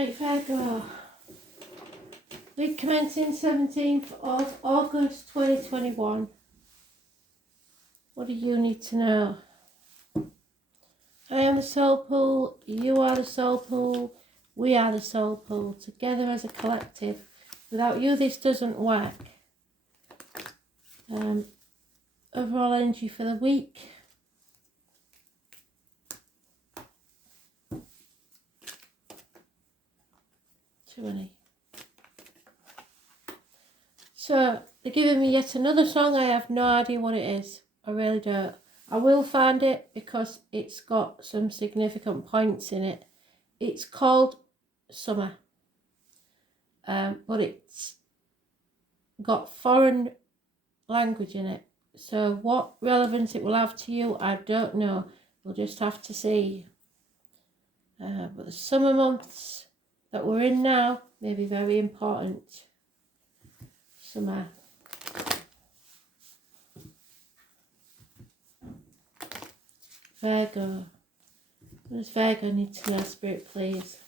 Right, Virgo. Week commencing 17th of August 2021. What do you need to know? I am the soul pool, you are the soul pool, we are the soul pool, together as a collective. Without you, this doesn't work. Overall energy for the week. Too many. So, they're giving me yet another song. I have no idea what it is. I really don't. I will find it because it's got some significant points in it. It's called Summer. But it's got foreign language in it. So what relevance it will have to you, I don't know. We'll just have to see. But the summer months that we're in now may be very important. Summer. Virgo. What does Virgo need to know, Spirit, please?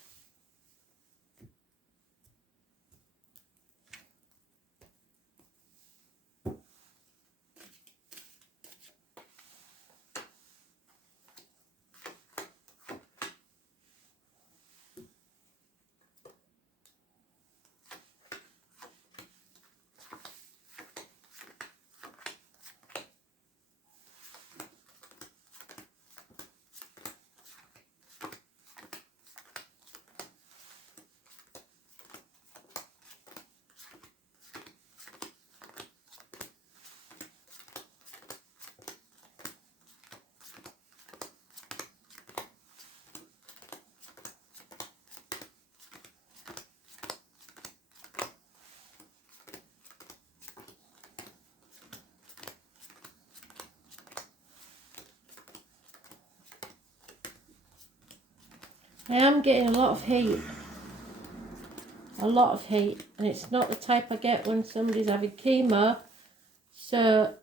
I am getting a lot of heat. A lot of heat. And it's not the type I get when somebody's having chemo. So,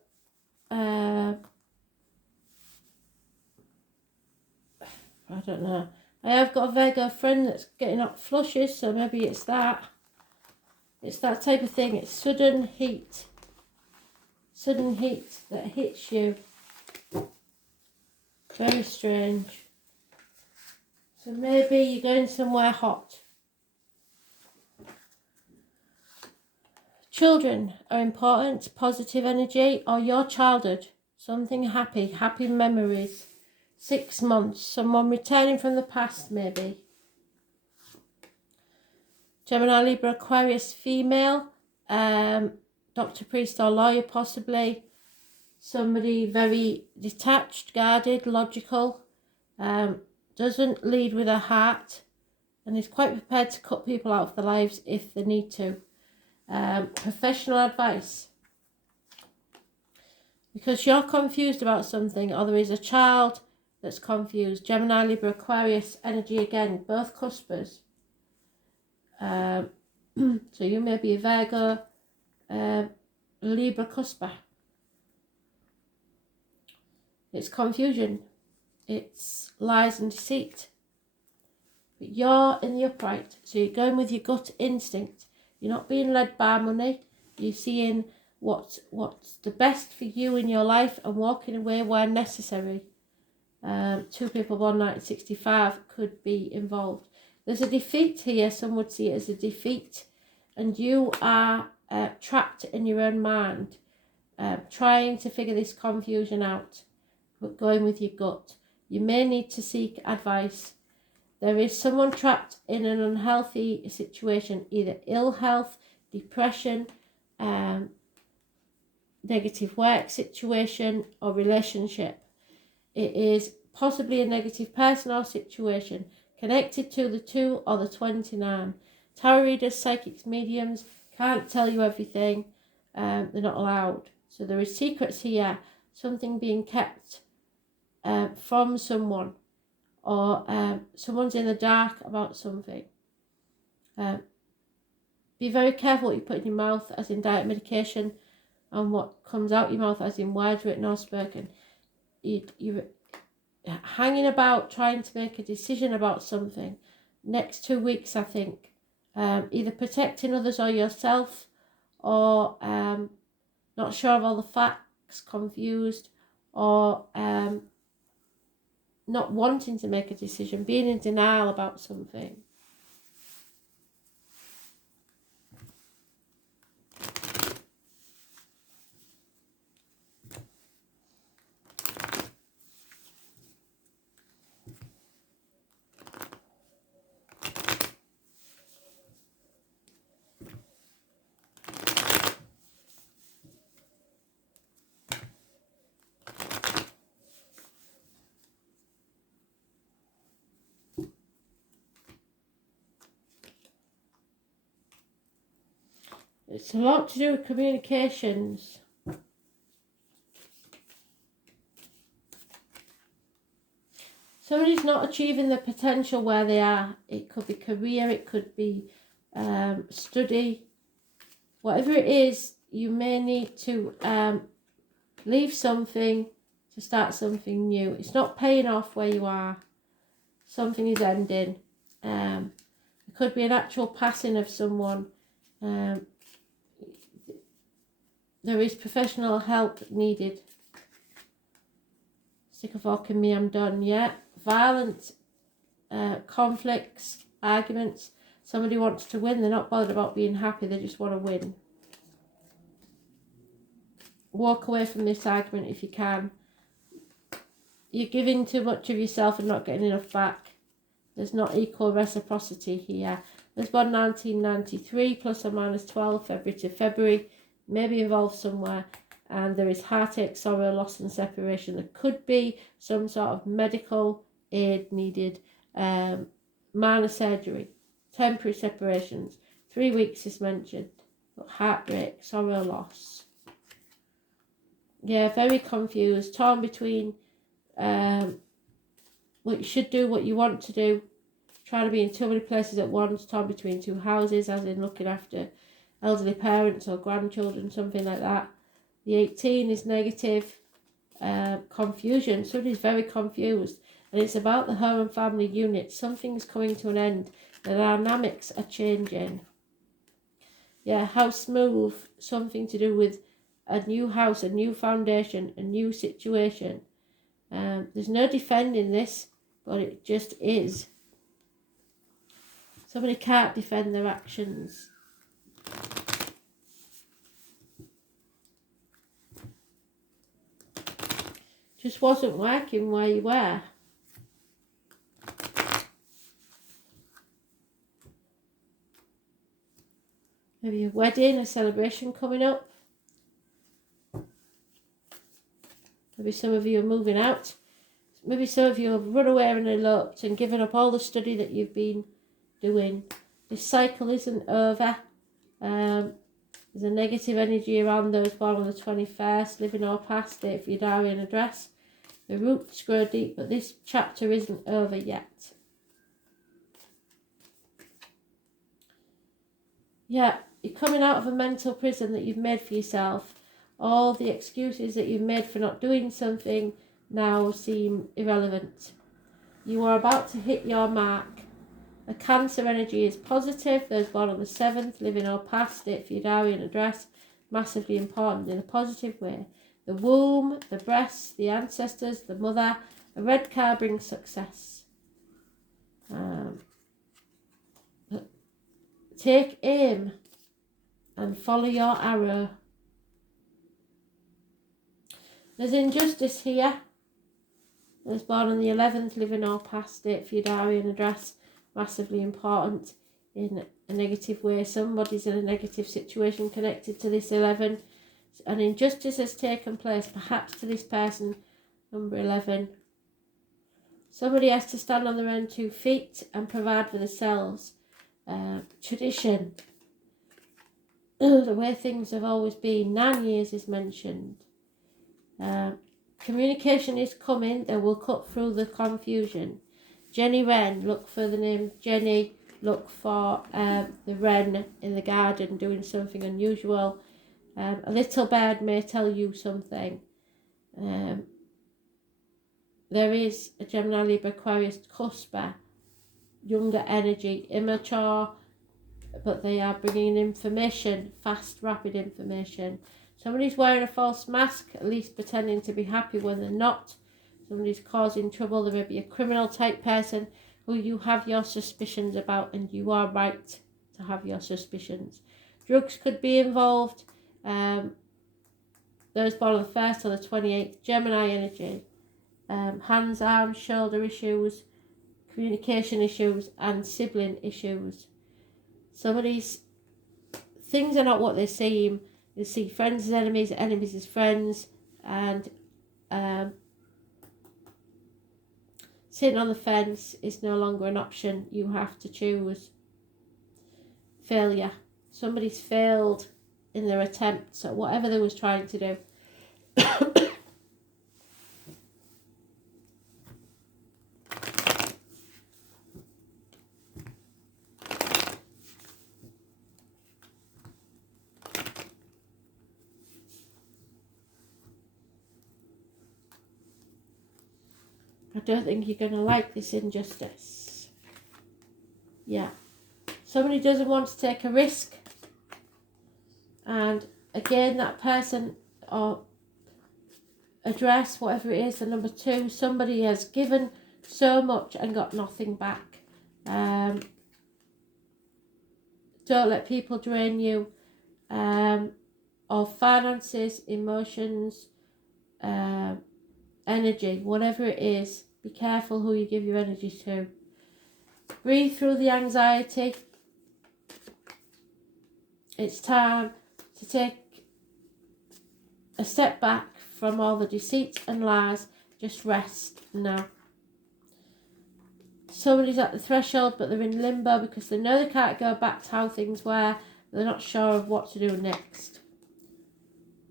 I don't know. I have got a Virgo friend that's getting hot flushes, so maybe it's that. It's that type of thing. It's sudden heat. Sudden heat that hits you. Very strange. So maybe you're going somewhere hot. Children are important, positive energy, or your childhood. Something happy, happy memories. 6 months, someone returning from the past maybe. Gemini, Libra, Aquarius, female. Doctor, priest or lawyer possibly. Somebody very detached, guarded, logical. Doesn't lead with a heart. And is quite prepared to cut people out of their lives if they need to. Professional advice. Because you're confused about something, or there is a child that's confused. Gemini, Libra, Aquarius, energy again, both cuspers. So you may be a Virgo, Libra cusper. It's confusion. It's lies and deceit. But you're in the upright, so you're going with your gut instinct. You're not being led by money. You're seeing what's the best for you in your life and walking away where necessary. 2 people born 1965 could be involved. There's a defeat here. Some would see it as a defeat. And you are trapped in your own mind, trying to figure this confusion out, but going with your gut. You may need to seek advice. There is someone trapped in an unhealthy situation, either ill health, depression, negative work situation or relationship. It is possibly a negative person or situation connected to the 2 or the 29. Tarot readers, psychics, mediums can't tell you everything. They're not allowed. So there is secrets here, something being kept from someone, or someone's in the dark about something. Be very careful what you put in your mouth, as in diet medication, and what comes out your mouth, as in words written or spoken. You're hanging about trying to make a decision about something next 2 weeks, I think. Either protecting others or yourself, or not sure of all the facts, confused, or not wanting to make a decision, being in denial about something. It's a lot to do with communications. Somebody's not achieving their potential where they are. It could be career, it could be study. Whatever it is, you may need to leave something to start something new. It's not paying off where you are. Something is ending. It could be an actual passing of someone. There is professional help needed. Stick a fork in me, I'm done. Yeah. Violent conflicts, arguments. Somebody wants to win. They're not bothered about being happy. They just want to win. Walk away from this argument if you can. You're giving too much of yourself and not getting enough back. There's not equal reciprocity here. I was born 1993, plus or minus 12, February to February. Maybe involved somewhere. And there is heartache, sorrow, loss and separation. There could be some sort of medical aid needed. Minor surgery. Temporary separations. 3 weeks is mentioned. Heartbreak, sorrow, loss. Yeah, very confused. Torn between what you should do, what you want to do. Trying to be in too many places at once. Torn between two houses, as in looking after elderly parents or grandchildren, something like that. The 18 is negative. Confusion. Somebody's very confused. And it's about the home and family unit. Something's coming to an end. The dynamics are changing. Yeah, house move. Something to do with a new house, a new foundation, a new situation. There's no defending this, but it just is. Somebody can't defend their actions. Just wasn't working where you were. Maybe a wedding, a celebration coming up. Maybe some of you are moving out. Maybe some of you have run away and eloped and given up all the study that you've been doing. This cycle isn't over. There's a negative energy around those born on the 21st, living or past, date for your diary and address. The roots grow deep, but this chapter isn't over yet. Yeah, you're coming out of a mental prison that you've made for yourself. All the excuses that you've made for not doing something now seem irrelevant. You are about to hit your mark. The Cancer energy is positive. Those born on the 7th, living or past, date for your diary and address, massively important in a positive way. The womb, the breasts, the ancestors, the mother. A red car brings success. Take aim and follow your arrow. There's injustice here. Those born on the 11th, living or past, date for your diary and address, massively important in a negative way. Somebody's in a negative situation connected to this 11. An injustice has taken place, perhaps to this person, number 11. Somebody has to stand on their own 2 feet and provide for themselves. Tradition. The way things have always been. 9 years is mentioned. Communication is coming. They will cut through the confusion. Jenny Wren, look for the name Jenny. Look for the wren in the garden doing something unusual. A little bird may tell you something. There is a Gemini, Libra, Aquarius cusp younger energy, immature, but they are bringing information, fast, rapid information. Somebody's wearing a false mask, at least pretending to be happy when they're not. Somebody's causing trouble. There may be a criminal type person who you have your suspicions about, and you are right to have your suspicions. Drugs could be involved. Those born on the 1st or the 28th, Gemini energy. Hands, arms, shoulder issues, communication issues, and sibling issues. Somebody's things are not what they seem. You see friends as enemies, enemies as friends, and sitting on the fence is no longer an option. You have to choose. Failure. Somebody's failed in their attempts at whatever they was trying to do. I don't think you're going to like this injustice. Yeah. Somebody doesn't want to take a risk. And again, that person or address, whatever it is, the number 2, somebody has given so much and got nothing back. Don't let people drain you. Or finances, emotions, energy, whatever it is. Be careful who you give your energy to. Breathe through the anxiety. It's time to take a step back from all the deceit and lies. Just rest now. Somebody's at the threshold, but they're in limbo because they know they can't go back to how things were. They're not sure of what to do next.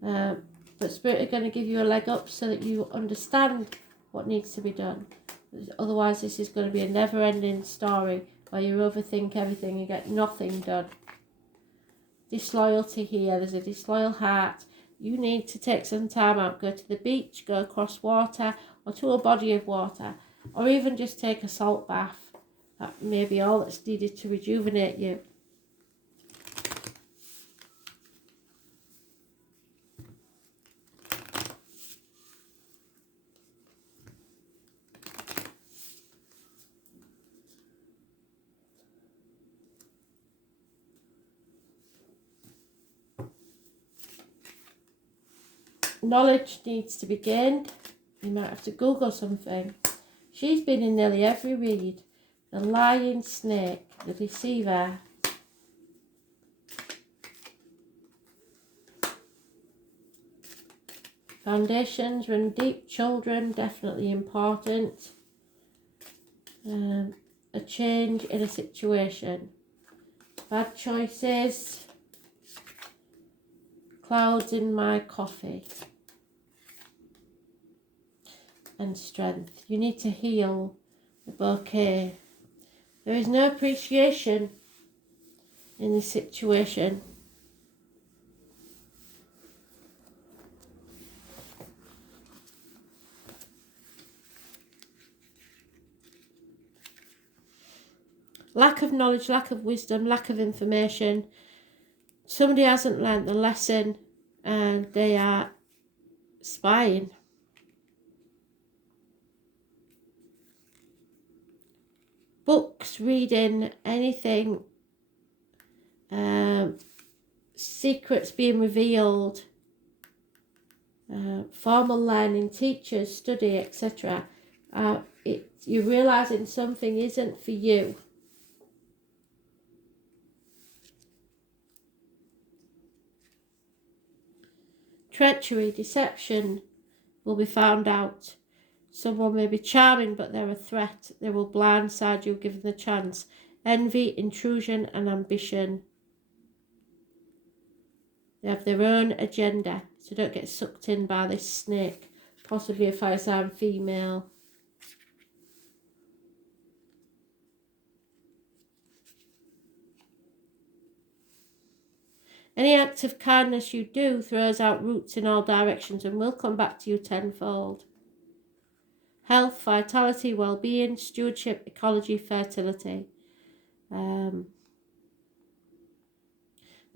But Spirit are going to give you a leg up so that you understand what needs to be done. Otherwise, this is going to be a never-ending story where you overthink everything and get nothing done. Disloyalty here. There's a disloyal heart. You need to take some time out. Go to the beach, go across water or to a body of water, or even just take a salt bath. That may be all that's needed to rejuvenate you. Knowledge needs to be gained. You might have to Google something. She's been in nearly every read. The lying snake, the deceiver. Foundations run deep. Children, definitely important. A change in a situation. Bad choices. Clouds in my coffee. And strength. You need to heal the bouquet. There is no appreciation in this situation. Lack of knowledge, lack of wisdom, lack of information. Somebody hasn't learnt the lesson and they are spying. Books, reading, anything, secrets being revealed, formal learning, teachers, study, etc. You're realising something isn't for you. Treachery, deception will be found out. Someone may be charming, but they're a threat. They will blindside you given the chance. Envy, intrusion, and ambition. They have their own agenda, so don't get sucked in by this snake. Possibly a fire sign female. Any act of kindness you do throws out roots in all directions and will come back to you tenfold. health, vitality, well-being, stewardship, ecology, fertility. The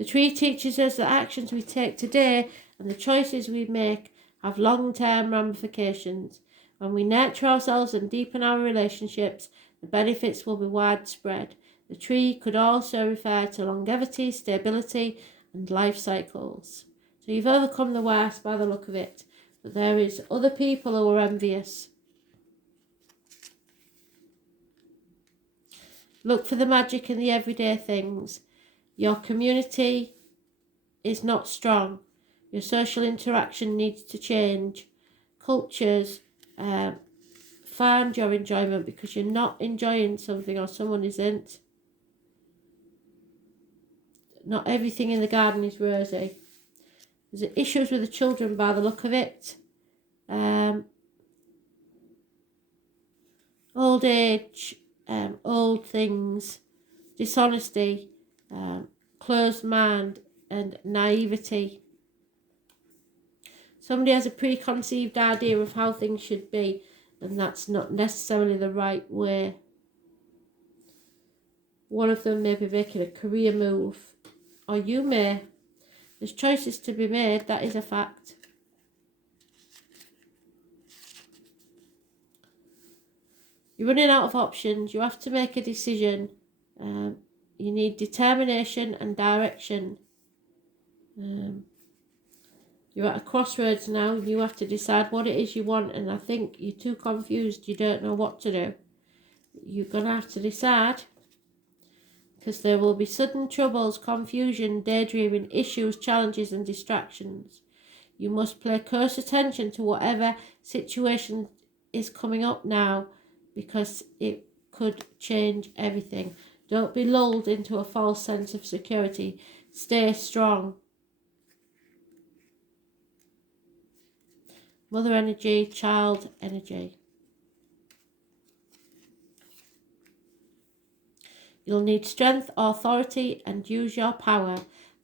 tree teaches us that actions we take today and the choices we make have long-term ramifications. When we nurture ourselves and deepen our relationships, the benefits will be widespread. The tree could also refer to longevity, stability, and life cycles. So you've overcome the worst by the look of it, but there is other people who are envious. Look for the magic in the everyday things. Your community is not strong. Your social interaction needs to change. Cultures find your enjoyment because you're not enjoying something or someone isn't. Not everything in the garden is rosy. There's issues with the children by the look of it. Old age, old things, dishonesty, closed mind and naivety. Somebody has a preconceived idea of how things should be, and that's not necessarily the right way. One of them may be making a career move, or you may. There's choices to be made, that is a fact. You're running out of options. You have to make a decision. You need determination and direction. You're at a crossroads now. You have to decide what it is you want, and I think you're too confused. You don't know what to do. You're going to have to decide, because there will be sudden troubles, confusion, daydreaming, issues, challenges and distractions. You must pay close attention to whatever situation is coming up now, because it could change everything. Don't be lulled into a false sense of security. Stay strong. Mother energy, child energy. You'll need strength, authority, and use your power.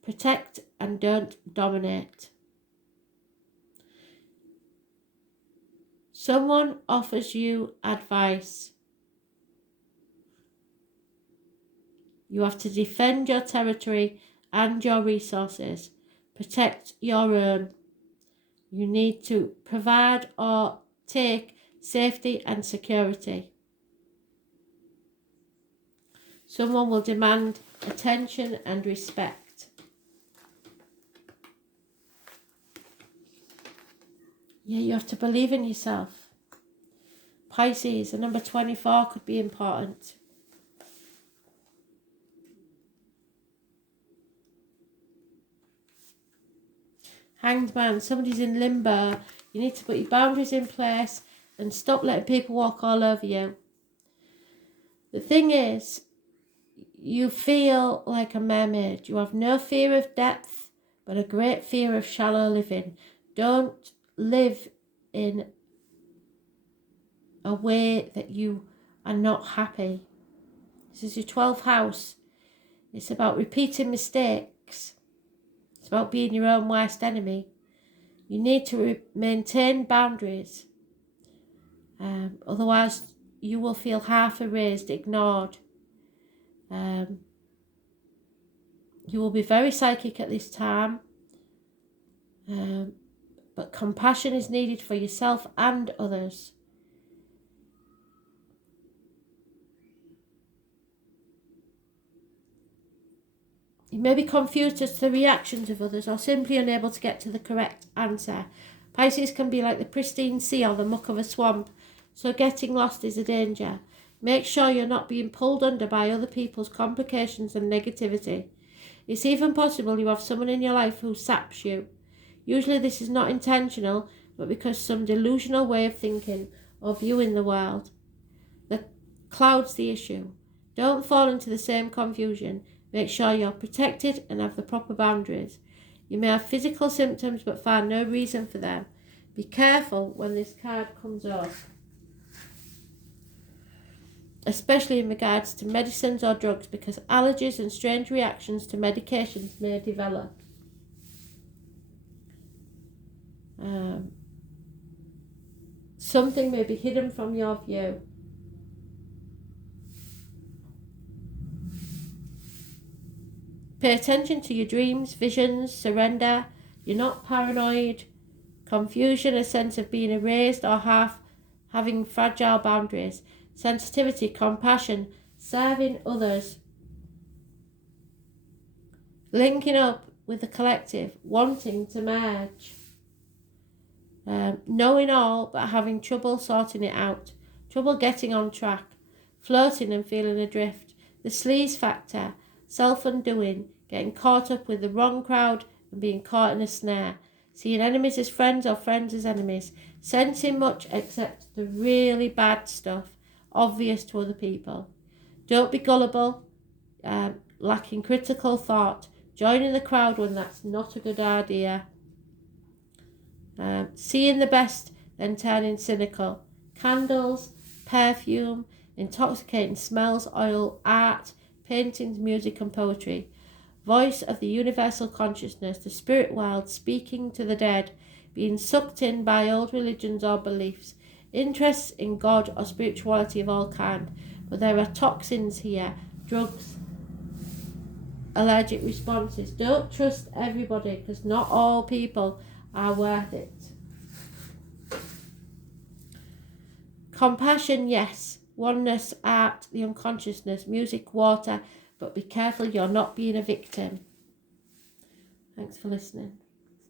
Protect and don't dominate. Someone offers you advice. You have to defend your territory and your resources. Protect your own. You need to provide or take safety and security. Someone will demand attention and respect. Yeah, you have to believe in yourself. Pisces, the number 24 could be important. Hanged man, somebody's in limbo. You need to put your boundaries in place and stop letting people walk all over you. The thing is, you feel like a mermaid. You have no fear of depth, but a great fear of shallow living. Don't live in a way that you are not happy. This is your 12th house. It's about repeating mistakes. It's about being your own worst enemy. You need to maintain boundaries. Otherwise, you will feel half erased, ignored. You will be very psychic at this time. But compassion is needed for yourself and others. You may be confused as to the reactions of others or simply unable to get to the correct answer. Pisces can be like the pristine sea or the muck of a swamp, so getting lost is a danger. Make sure you're not being pulled under by other people's complications and negativity. It's even possible you have someone in your life who saps you. Usually this is not intentional, but because some delusional way of thinking or viewing the world that clouds the issue. Don't fall into the same confusion. Make sure you're protected and have the proper boundaries. You may have physical symptoms but find no reason for them. Be careful when this card comes off, especially in regards to medicines or drugs, because allergies and strange reactions to medications may develop. Something may be hidden from your view. Pay attention to your dreams, visions, surrender. You're not paranoid. Confusion, a sense of being erased or having fragile boundaries. Sensitivity, compassion, serving others. Linking up with the collective, wanting to merge. Knowing all but having trouble sorting it out. Trouble getting on track. Floating and feeling adrift. The sleaze factor, self-undoing, getting caught up with the wrong crowd and being caught in a snare. Seeing enemies as friends or friends as enemies. Sensing much except the really bad stuff, obvious to other people. Don't be gullible, lacking critical thought. Joining the crowd when that's not a good idea. Seeing the best, then turning cynical. Candles, perfume, intoxicating smells, oil, art, paintings, music and poetry. Voice of the universal consciousness, the spirit world, speaking to the dead, being sucked in by old religions or beliefs, interests in God or spirituality of all kind. But there are toxins here, drugs, allergic responses. Don't trust everybody, because not all people are worth it. Compassion, yes. Oneness, art, the unconsciousness, music, water, but be careful you're not being a victim. Thanks for listening.